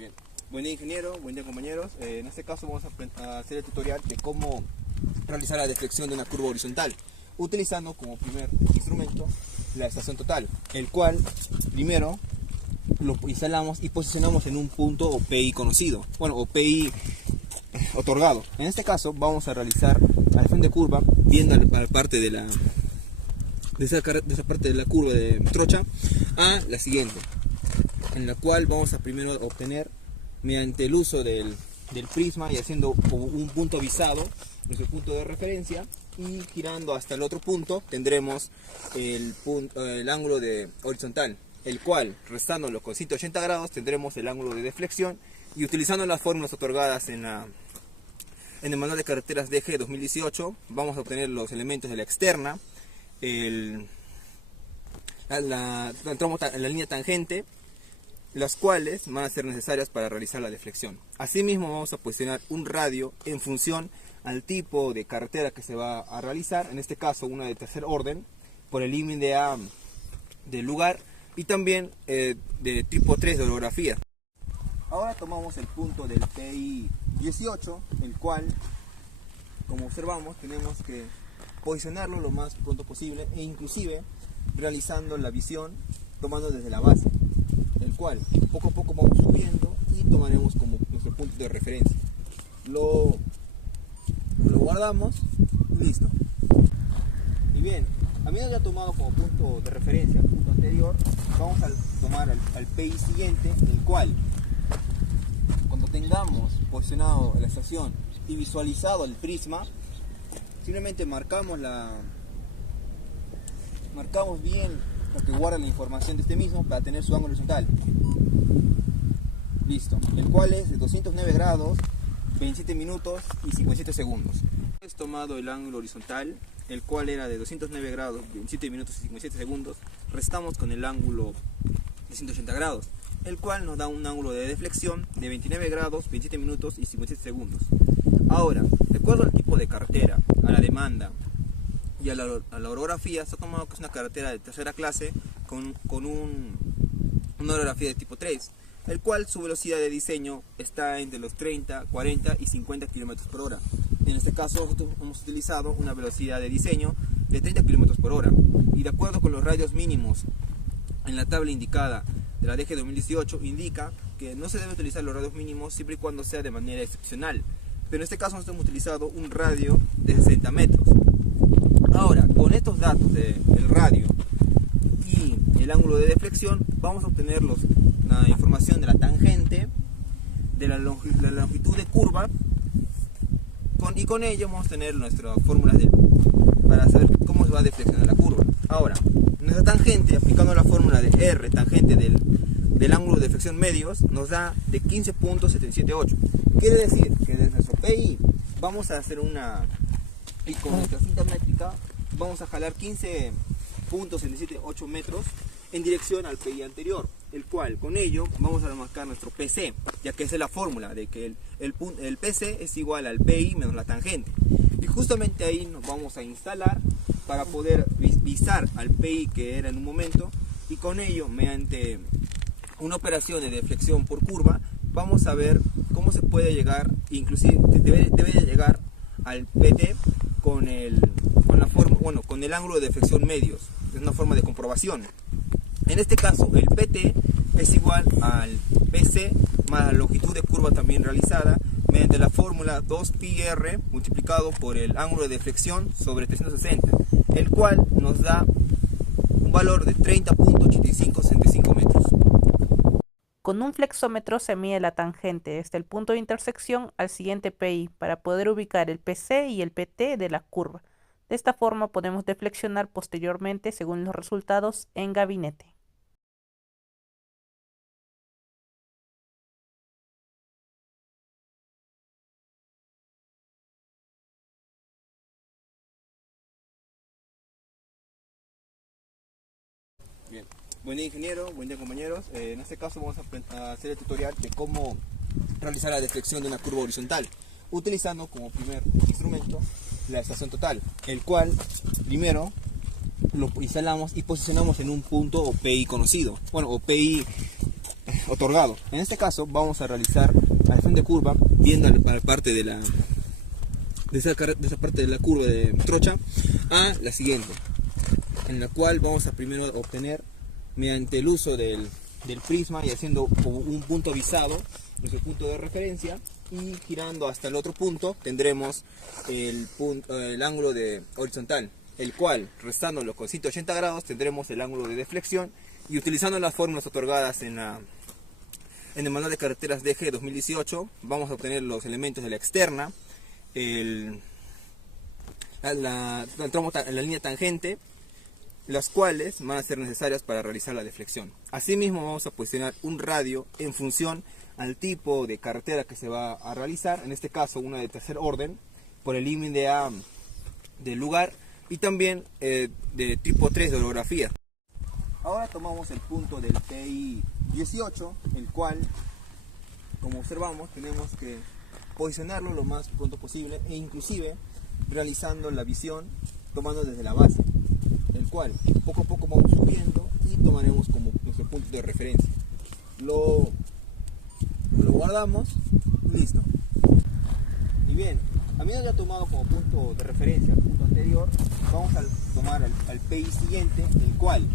Bien. Buen día, ingeniero, buen día, compañeros. En este caso vamos a hacer el tutorial de cómo realizar la deflexión de una curva horizontal, utilizando como primer instrumento la estación total, el cual primero lo instalamos y posicionamos en un punto o PI conocido, o PI otorgado. En este caso vamos a realizar al frente de curva, viendo la parte de esa parte de la curva de trocha a la siguiente, en la cual vamos a primero obtener, mediante el uso del prisma y haciendo como un punto visado, nuestro punto de referencia, y girando hasta el otro punto tendremos el ángulo de horizontal, el cual, restándolo con 180 grados, tendremos el ángulo de deflexión. Y utilizando las fórmulas otorgadas en el manual de carreteras DG 2018, vamos a obtener los elementos de la externa, la línea tangente, las cuales van a ser necesarias para realizar la deflexión. Asimismo, vamos a posicionar un radio en función al tipo de carretera que se va a realizar, en este caso una de tercer orden, por el límite A del lugar, y también de tipo 3 de orografía. Ahora tomamos el punto del PI 18, el cual, como observamos, tenemos que posicionarlo lo más pronto posible, e inclusive realizando la visión tomando desde la base, el cual poco a poco vamos subiendo y tomaremos como nuestro punto de referencia. Lo guardamos y listo. Y bien, habiendo ya tomado como punto de referencia el punto anterior, vamos a tomar al PI siguiente, el cual, cuando tengamos posicionado la estación y visualizado el prisma, simplemente marcamos bien lo que guarda la información de este mismo para tener su ángulo horizontal. Listo, el cual es de 209 grados, 27 minutos y 57 segundos. Hemos tomado el ángulo horizontal, el cual era de 209 grados, 27 minutos y 57 segundos, restamos con el ángulo de 180 grados, el cual nos da un ángulo de deflexión de 29 grados, 27 minutos y 57 segundos. Ahora, de acuerdo al tipo de carretera, a la demanda y a la orografía, se ha tomado que es una carretera de tercera clase con una orografía de tipo 3, el cual su velocidad de diseño está entre los 30, 40 y 50 km por hora. En este caso nosotros hemos utilizado una velocidad de diseño de 30 km por hora, y de acuerdo con los radios mínimos en la tabla indicada de la DG 2018, indica que no se debe utilizar los radios mínimos siempre y cuando sea de manera excepcional, pero en este caso nosotros hemos utilizado un radio de 60 metros. Ahora, con estos datos del radio y el ángulo de deflexión, vamos a obtener la información de la tangente, de la longitud de curva, y con ello vamos a tener nuestras fórmulas para saber cómo se va a deflexionar la curva. Ahora, nuestra tangente, aplicando la fórmula de R, tangente del ángulo de deflexión medios, nos da de 15.778. Quiere decir que desde nuestro PI vamos a hacer y con nuestra cinta métrica vamos a jalar 15.778 metros en dirección al PI anterior, el cual con ello vamos a marcar nuestro PC, ya que esa es la fórmula de que el PC es igual al PI menos la tangente, y justamente ahí nos vamos a instalar para poder visar al PI que era en un momento, y con ello, mediante una operación de deflexión por curva, vamos a ver cómo se puede llegar, inclusive debe de llegar al PT con el ángulo de deflexión medios. Es una forma de comprobación. En este caso, el PT es igual al PC más la longitud de curva también realizada mediante la fórmula 2πr multiplicado por el ángulo de deflexión sobre 360, el cual nos da un valor de 30.8565 metros. Con un flexómetro se mide la tangente desde el punto de intersección al siguiente PI para poder ubicar el PC y el PT de la curva. De esta forma podemos deflexionar posteriormente según los resultados en gabinete. Bien. Buen día, ingeniero, buen día, compañeros. En este caso vamos a hacer el tutorial de cómo realizar la deflexión de una curva horizontal, utilizando como primer instrumento la estación total, el cual primero lo instalamos y posicionamos en un punto o PI conocido, o PI otorgado. En este caso vamos a realizar la deflección de curva viendo la parte de esa parte de la curva de trocha a la siguiente, en la cual vamos a primero obtener mediante el uso del prisma y haciendo como un punto avisado, nuestro punto de referencia, y girando hasta el otro punto tendremos el ángulo horizontal, el cual restándolo con 180 grados tendremos el ángulo de deflexión, y utilizando las fórmulas otorgadas en el manual de carreteras DG 2018 vamos a obtener los elementos de la externa, la línea tangente, las cuales van a ser necesarias para realizar la deflexión. Asimismo vamos a posicionar un radio en función al tipo de carretera que se va a realizar, en este caso una de tercer orden, por el límite del lugar, y también de tipo 3 de orografía. Ahora tomamos el punto del PI 18, el cual, como observamos, tenemos que posicionarlo lo más pronto posible, e inclusive realizando la visión tomando desde la base, el cual poco a poco vamos subiendo y tomaremos como nuestro punto de referencia. Lo guardamos, listo. Y bien, habiendo ya tomado como punto de referencia el punto anterior, vamos a tomar al PI siguiente, el cual,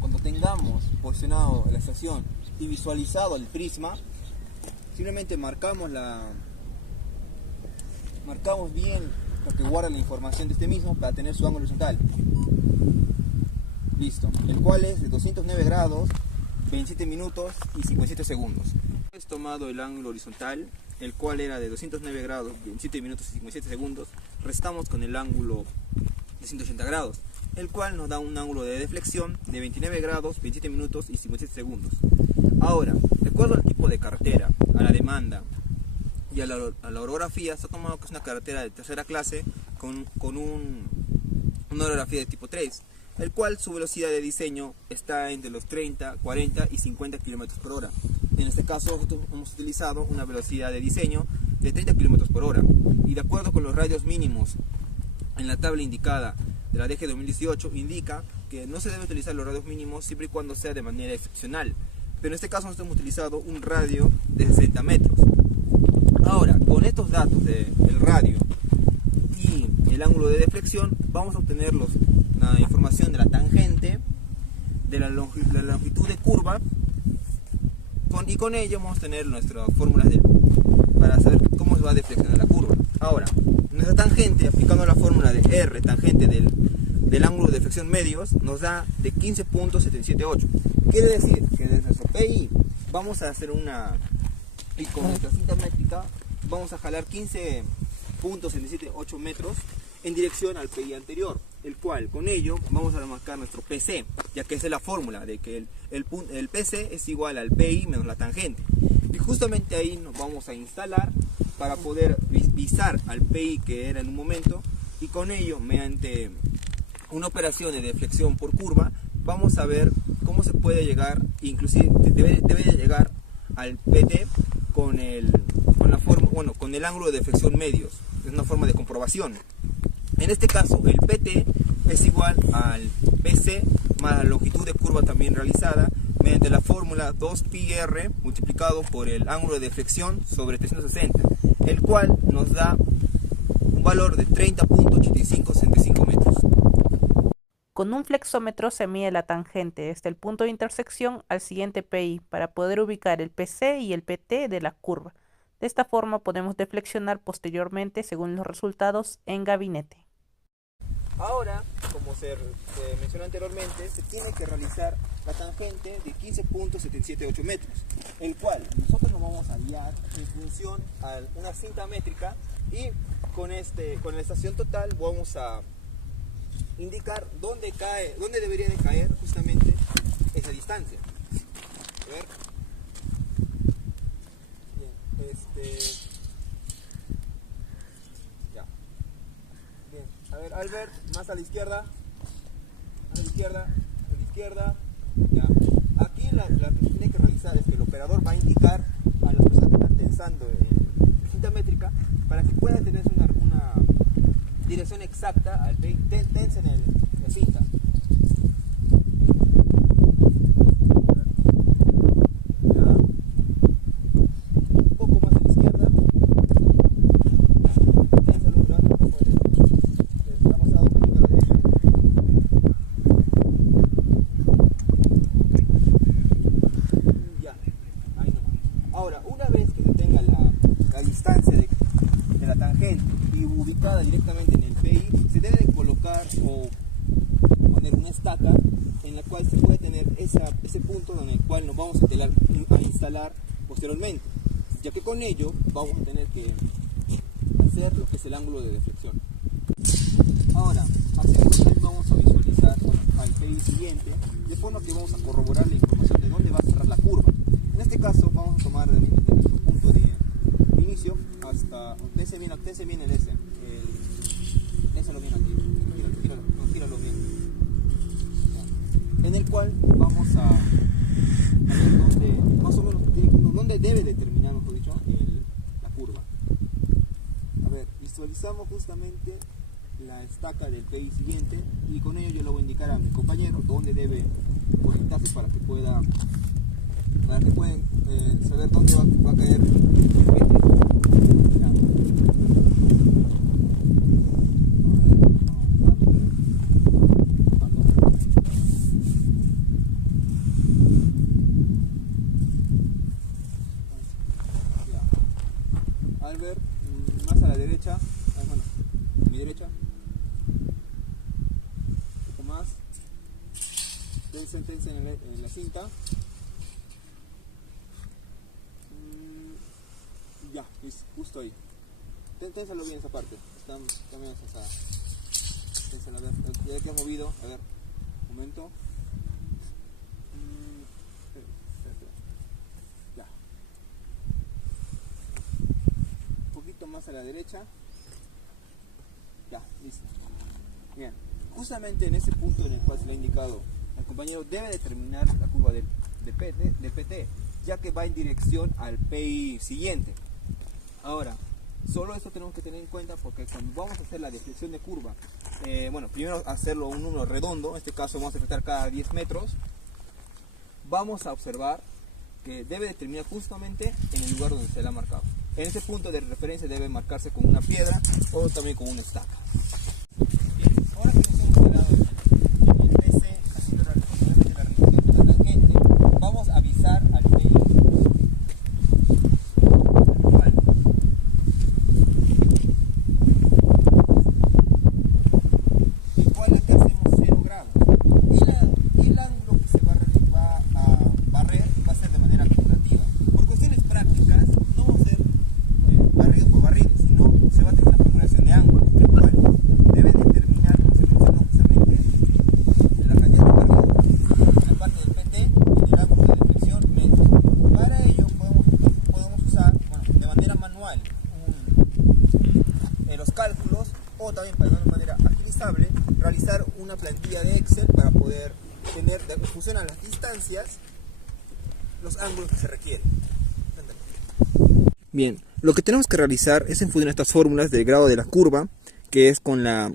cuando tengamos posicionado la estación y visualizado el prisma, simplemente marcamos bien lo que guarda la información de este mismo para tener su ángulo horizontal. Listo, el cual es de 209 grados, 27 minutos y 57 segundos. Hemos tomado el ángulo horizontal, el cual era de 209 grados, 27 minutos y 57 segundos, restamos con el ángulo de 180 grados, el cual nos da un ángulo de deflexión de 29 grados, 27 minutos y 57 segundos. Ahora, de acuerdo al tipo de carretera, a la demanda y a la orografía, se ha tomado que es una carretera de tercera clase con una orografía de tipo 3, el cual su velocidad de diseño está entre los 30, 40 y 50 km por hora. En este caso nosotros hemos utilizado una velocidad de diseño de 30 km por hora, y de acuerdo con los radios mínimos en la tabla indicada de la DG 2018 indica que no se debe utilizar los radios mínimos siempre y cuando sea de manera excepcional, pero en este caso nosotros hemos utilizado un radio de 60 metros. Ahora, con estos datos del radio y el ángulo de deflexión, vamos a obtener la información de la tangente, de la longitud de curva, y con ello vamos a tener nuestras fórmulas para saber cómo se va a deflexionar la curva. Ahora, nuestra tangente, aplicando la fórmula de R, tangente del ángulo de deflexión medios, nos da de 15.778. Quiere decir que desde nuestro PI vamos a hacer y con nuestra cinta métrica vamos a jalar 15.778 metros en dirección al PI anterior, el cual con ello vamos a marcar nuestro PC, ya que esa es la fórmula de que el PC es igual al PI menos la tangente, y justamente ahí nos vamos a instalar para poder visar al PI que era en un momento, y con ello, mediante una operación de deflexión por curva, vamos a ver cómo se puede llegar, inclusive debe llegar al PT con el ángulo de deflexión medios. Es una forma de comprobación. En este caso, el PT es igual al PC más la longitud de curva también realizada mediante la fórmula 2πr multiplicado por el ángulo de deflexión sobre 360, el cual nos da un valor de 30.8565 metros. Con un flexómetro se mide la tangente desde el punto de intersección al siguiente PI para poder ubicar el PC y el PT de la curva. De esta forma podemos deflexionar posteriormente según los resultados en gabinete. Ahora, como se mencionó anteriormente, se tiene que realizar la tangente de 15.778 metros, el cual nosotros nos vamos a guiar en función a una cinta métrica, y con la estación total vamos a indicar dónde debería de caer justamente esa distancia. A ver. Bien, ya. Bien, a ver, Albert, más a la izquierda. Más a la izquierda, a la izquierda. Ya. Aquí la que tiene que realizar es que el operador va a indicar a las personas que están tensando en la cinta métrica para que puedan tener una dirección exacta al tensen en la cinta. la distancia de la tangente y ubicada directamente en el PI, se debe de colocar o poner una estaca en la cual se puede tener ese punto en el cual nos vamos a instalar posteriormente, ya que con ello vamos a tener que hacer lo que es el ángulo de deflexión. Ahora, hacia dónde vamos a visualizar al PI siguiente, de forma que vamos a corroborar la información de dónde va a cerrar la curva. En este caso vamos a tomar desde nuestro punto de inicio hasta, tense bien el S, ténselo bien aquí, gíralo bien, en el cual vamos a ver dónde, más o menos, dónde debe determinar, mejor dicho, la curva. A ver, visualizamos justamente la estaca del PI siguiente y con ello yo le voy a indicar a mi compañero dónde debe conectarse para que puedan saber dónde va a caer el al ver más a la derecha, bueno, a mi derecha, un poco más, tense en la cinta, ya, es justo ahí, ténselo bien esa parte, también esa, ténselo, a ver, ya que ha movido, a ver, un momento, ya, un poquito más a la derecha, ya, listo. Bien, justamente en ese punto en el cual se le ha indicado al compañero debe determinar la curva del PT, ya que va en dirección al PI siguiente. Ahora, solo esto tenemos que tener en cuenta porque cuando vamos a hacer la deflexión de curva, bueno, primero hacerlo un número redondo, en este caso vamos a deflectar cada 10 metros, vamos a observar que debe determinar justamente en el lugar donde se le ha marcado. En ese punto de referencia debe marcarse con una piedra o también con una estaca. Bien, ahora que nos hemos quedado en el PC haciendo la reducción de la tangente, vamos a avisar al PI. El cual aquí hacemos 0 grados. Y el ángulo que se va a barrer va a ser de manera cumulativa. Por cuestiones prácticas, no va a ser barrido por barrido, sino se va a tener una formulación de ángulo, el cual debe determinar, como se mencionó justamente, la cantidad de barrido, la parte del PT y el ángulo de deflexión menos. Para ello podemos usar, bueno, de manera manual los cálculos, o también de manera agilizable realizar una plantilla de Excel para poder tener en función a las distancias los ángulos que se requieren. Bien, lo que tenemos que realizar es en función de estas fórmulas del grado de la curva, que es con la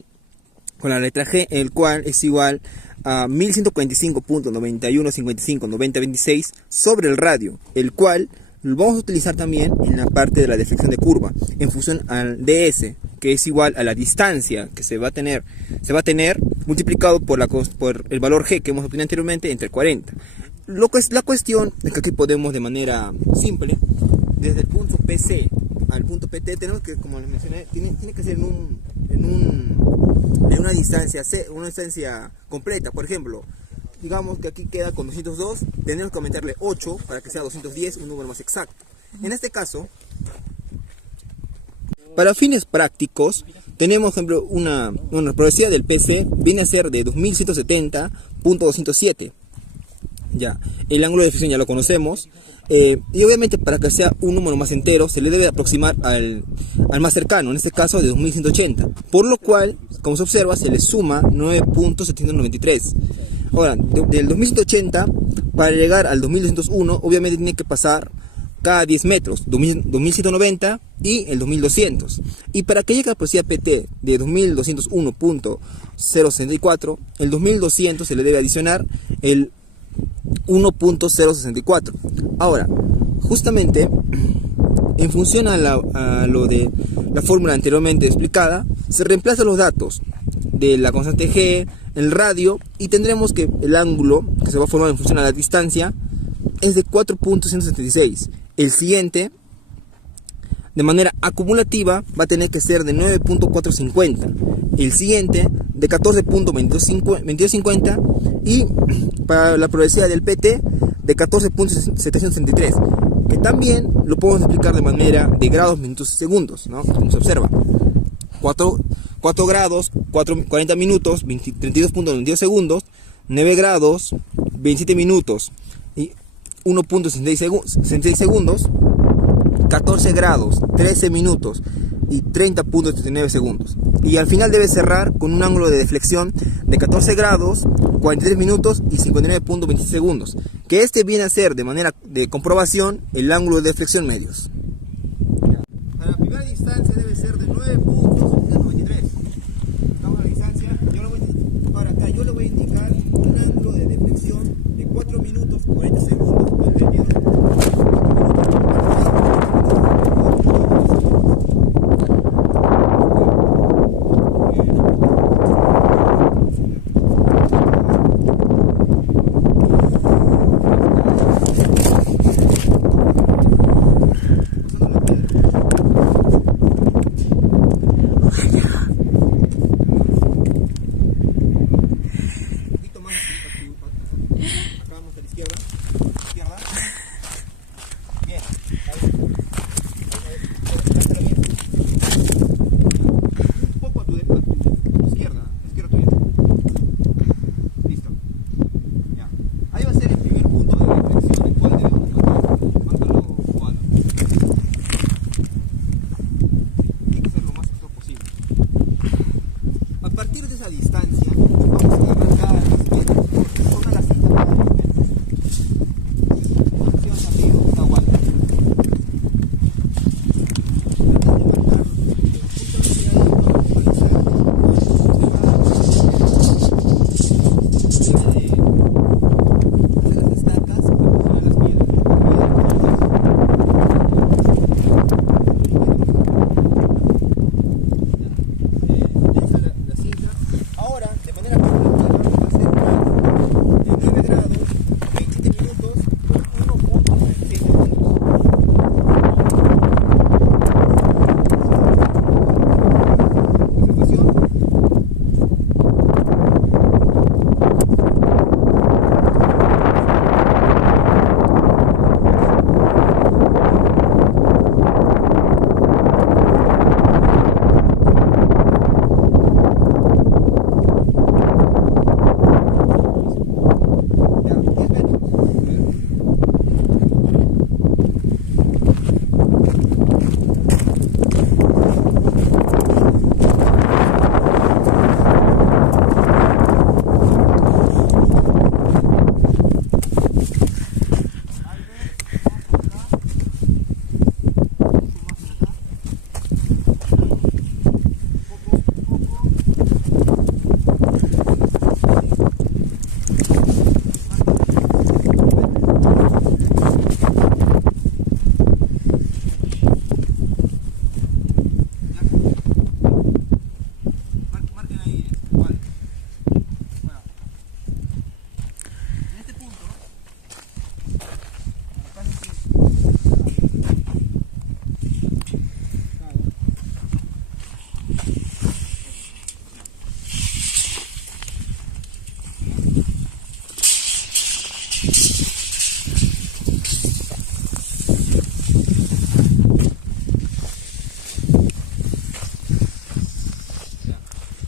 letra G, el cual es igual a 1145.91559026 sobre el radio, el cual lo vamos a utilizar también en la parte de la deflexión de curva, en función al DS, que es igual a la distancia que se va a tener multiplicado por el valor G que hemos obtenido anteriormente entre 40. La cuestión es que aquí podemos de manera simple, desde el punto PC al punto PT, tenemos que, como les mencioné, tiene que ser en una distancia completa. Por ejemplo, digamos que aquí queda con 202, tenemos que aumentarle 8 para que sea 210, un número más exacto. En este caso, para fines prácticos, tenemos, por ejemplo, una probabilidad del PC viene a ser de 2170.207. Ya, el ángulo de deflexión ya lo conocemos. Y obviamente para que sea un número más entero se le debe aproximar al más cercano, en este caso de 2180, por lo cual, como se observa, se le suma 9.793. Ahora, del 2180 para llegar al 2201 obviamente tiene que pasar cada 10 metros, 2190 y el 2200. Y para que llegue a la velocidad PT de 2201.064, el 2200 se le debe adicionar el 1.064. Ahora, justamente en función a lo de la fórmula anteriormente explicada, se reemplazan los datos de la constante G, el radio, y tendremos que el ángulo que se va a formar en función a la distancia es de 4.176. El siguiente de manera acumulativa va a tener que ser de 9.450, el siguiente de 14.2250 y para la probabilidad del PT de 14.763, que también lo podemos explicar de manera de grados, minutos y segundos, ¿no? Como se observa, 4 grados, 40 minutos, 32.22 segundos, 9 grados, 27 minutos y 1.66 segundos, 14 grados, 13 minutos y 30.79 segundos. Y al final debe cerrar con un ángulo de deflexión de 14 grados, 43 minutos y 59.26 segundos, que este viene a ser de manera de comprobación el ángulo de deflexión medios. Para la primera distancia debe ser de 9.93. Estamos a la distancia, para acá yo le voy a indicar un ángulo de deflexión de 4 minutos 40 segundos con 32.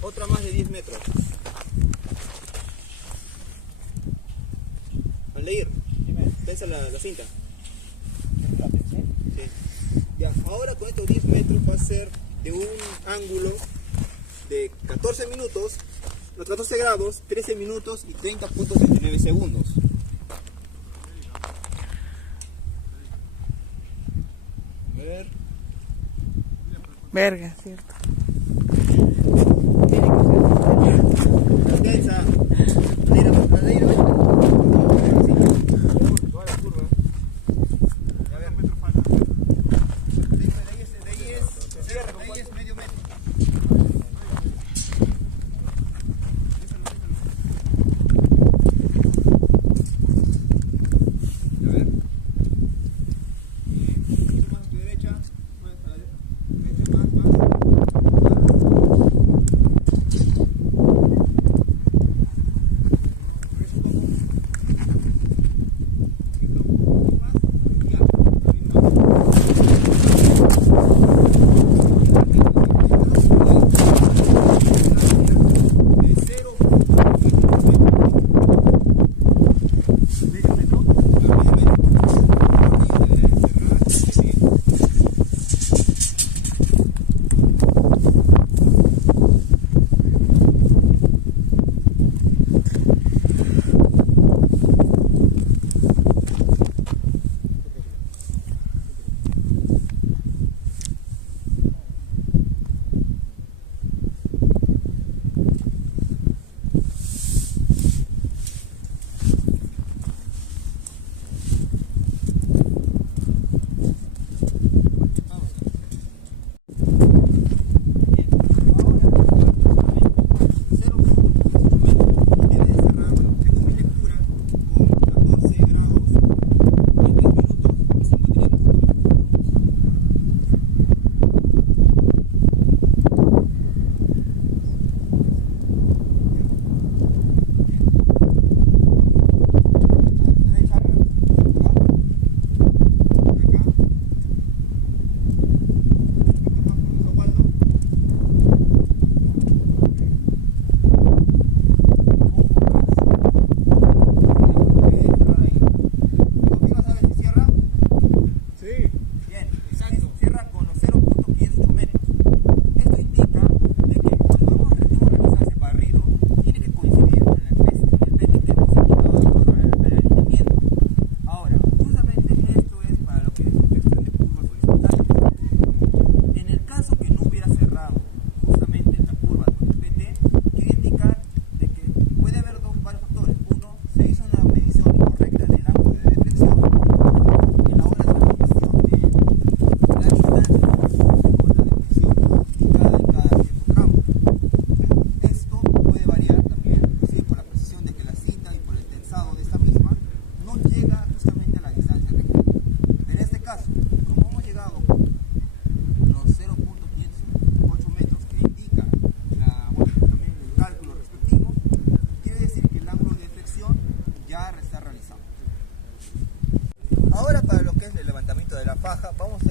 Otra más de 10 metros. Aldair, pensa la cinta. Sí. Ya, ahora con estos 10 metros va a ser de un ángulo de 14 minutos, los 14 grados, 13 minutos y 30.79 segundos. A ver. Verga, cierto. Densa. Toda la curva. A ver, metro falta. De ahí es medio metro. A ver. Un poquito más a tu derecha, más a la derecha.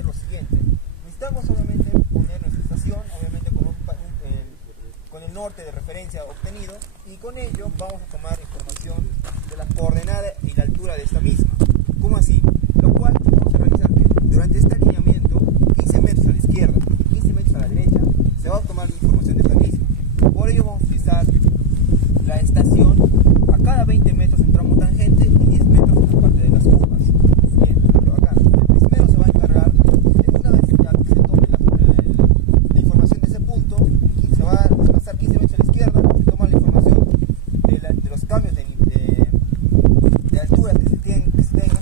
hacer lo siguiente. Necesitamos obviamente poner nuestra estación, obviamente con el norte de referencia obtenido, y con ello vamos a tomar información de la coordenada y la altura de esta misma. ¿Cómo así? Lo cual vamos a realizar que durante este alineamiento, 15 metros a la izquierda y 15 metros a la derecha, se va a tomar la información de esta misma. Por ello vamos a utilizar la estación a cada 20 metros en tramo tangente y 10 metros en la parte de las curvas. Bien, pero acá el primero se va a encargar de, una vez ya que se tome la información de ese punto, se va a pasar 15 metros a la izquierda, se toma la información de los cambios de altura que se tengan.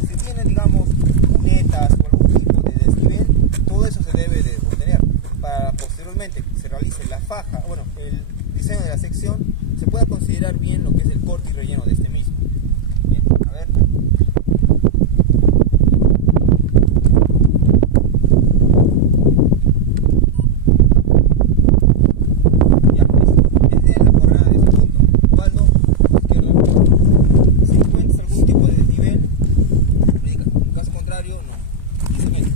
Si tiene, digamos, cunetas o algún tipo de desnivel, todo eso se debe de obtener para posteriormente que se realice la faja, bueno, el diseño de la sección, se pueda considerar bien lo que es el corte y relleno de este mismo. Bien, a ver. Ya, esta es la coordenada de ese punto. Cuando, izquierda, si encuentras algún tipo de desnivel, en caso contrario, no. 15 metros.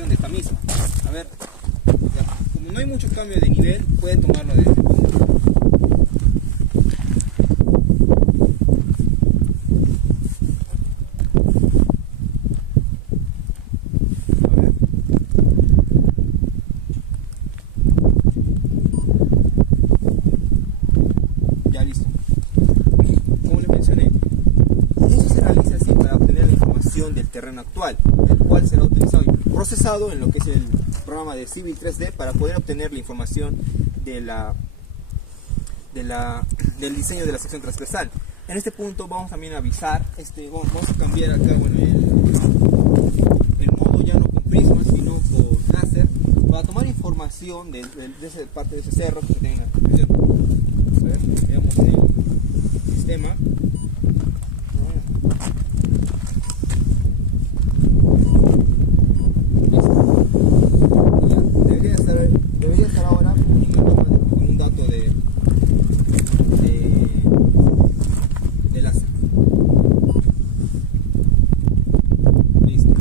De esta misma. A ver, ya, como no hay mucho cambio de nivel, puede tomarlo de este punto. A ver. Ya listo. Como le mencioné, eso se realiza así para obtener la información del terreno actual, el cual será utilizado y procesado en lo que es el programa de Civil 3D para poder obtener la información del diseño de la sección transversal. En este punto vamos también a avisar, vamos a cambiar acá, bueno, el modo ya no con prisma sino con láser para tomar información de esa parte de ese cerro que se tenga en la descripción. A ver, veamos el sistema. Debería estar ahora con un dato de láser. Listo.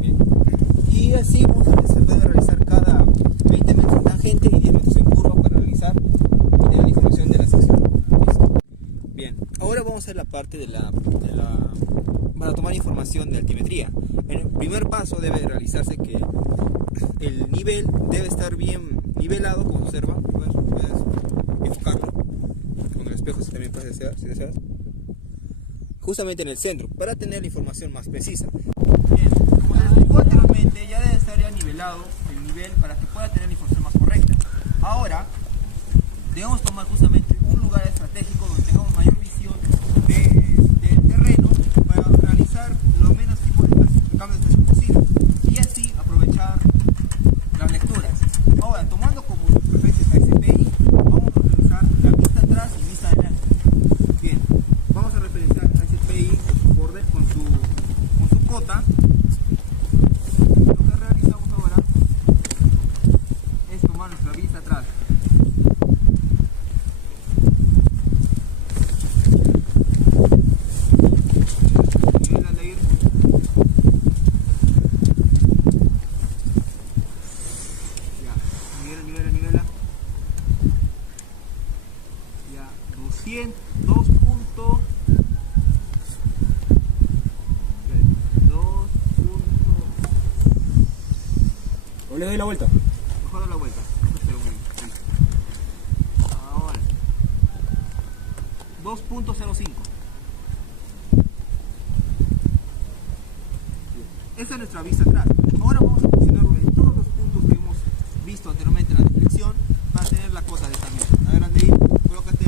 Bien. Y así se puede realizar cada 20 metros en tangente y 10 metros en curva para realizar y tener la información de la sección. Listo. Bien, ahora vamos a hacer la parte para tomar información de altimetría. En el primer paso debe realizarse que el nivel debe estar bien nivelado, como observa. A ver, puedes enfocarlo con el espejo si también puedes desear, si deseas. Justamente en el centro, para tener la información más precisa. Bien, como les explicó anteriormente, ya debe estar ya nivelado el nivel para que pueda tener la información más correcta. Ahora, debemos tomar justamente un lugar estratégico donde tengamos mayor visión del terreno para realizar lo menos tipos de cambios de estación posible y así aprovechar las lecturas. Ahora, tomando como referencia a SPI, vamos a realizar la vista atrás y vista adelante. Bien, vamos a referenciar a SPI con su cota. Lo que realizamos ahora es tomar nuestra vista atrás. Nivela. Ya, 2 puntos. 2 puntos. ¿O le doy la vuelta? Mejor dar la vuelta. Ahora. 2.05. Esa es nuestra vista atrás. Ahora vamos a posicionarlo en todos los puntos que hemos visto anteriormente en la descripción para tener la cota de esta misma. Adelante ahí, colócate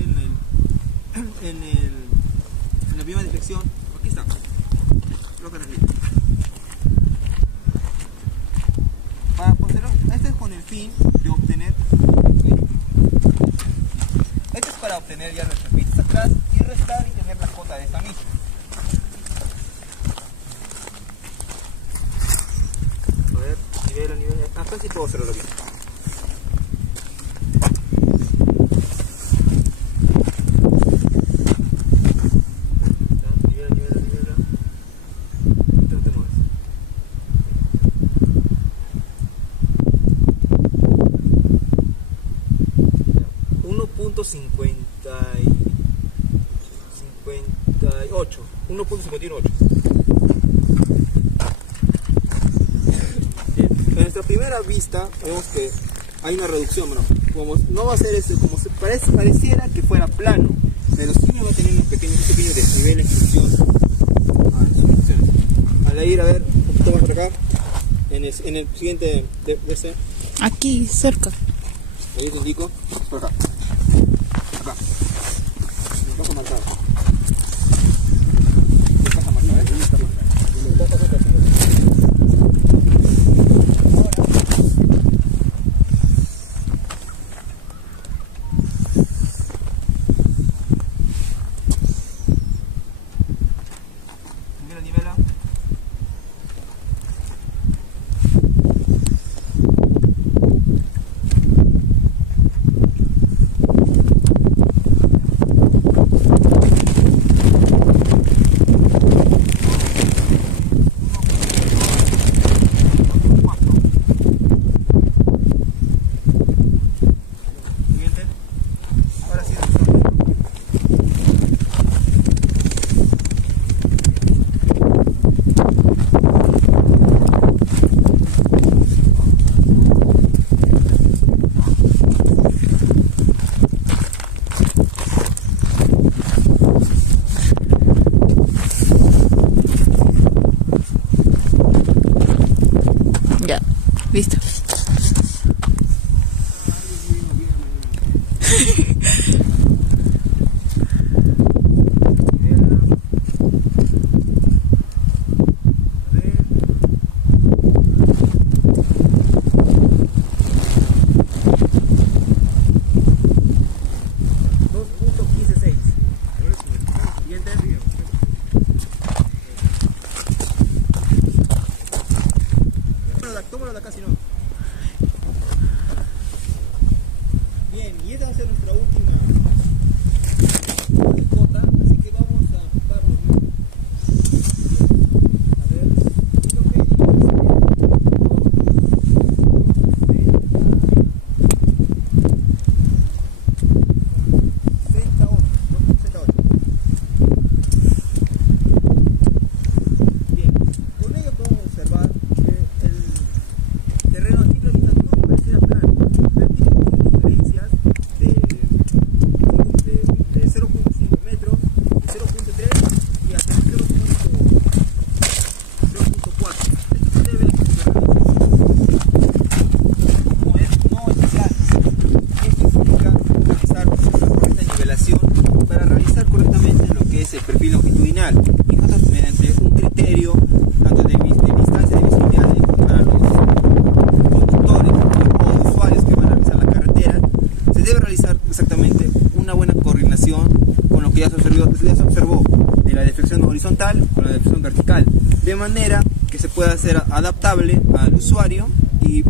en la misma dirección, ¿ok? tener ya nuestras pistas atrás y restar y tener la cota de esta misma. A ver, nivel a nivel. Acá sí puedo hacerlo bien. .58 1.58. En nuestra primera vista vemos que hay una reducción, bueno, como no va a ser esto, como pareciera que fuera plano, pero sí va a tener un pequeño desnivel de extrusión. Al ir a ver, un poquito más por acá, en el siguiente de ese. Aquí, cerca. Ahí te indico, por acá. Acá. Me pasa marcado. Me pasa marcado, ¿eh? Nivela. Ya, listo. Tómalo de acá si no. Bien, y esta va a ser nuestra última cota, así que vamos a apuntarlo bien. A ver, y lo que bien, con ello podemos observar terreno aquí no pareciera plano, pero tiene diferencias de 0.5 metros, de 0.3 y hasta 0.4. Esto se debe a que no es plano. Esto significa realizar una correcta nivelación para realizar correctamente lo que es el perfil longitudinal. Y nosotros mediante un criterio tanto de distancia de visibilidad para los conductores o usuarios que van a realizar la carretera, se debe realizar exactamente una buena coordinación con lo que ya se observó de la deflexión horizontal con la deflexión vertical, de manera que se pueda hacer adaptable al usuario y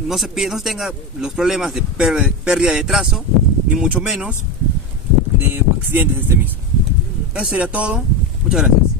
no se tenga los problemas de pérdida de trazo, ni mucho menos de accidentes de este mismo. Eso sería todo. Muchas gracias.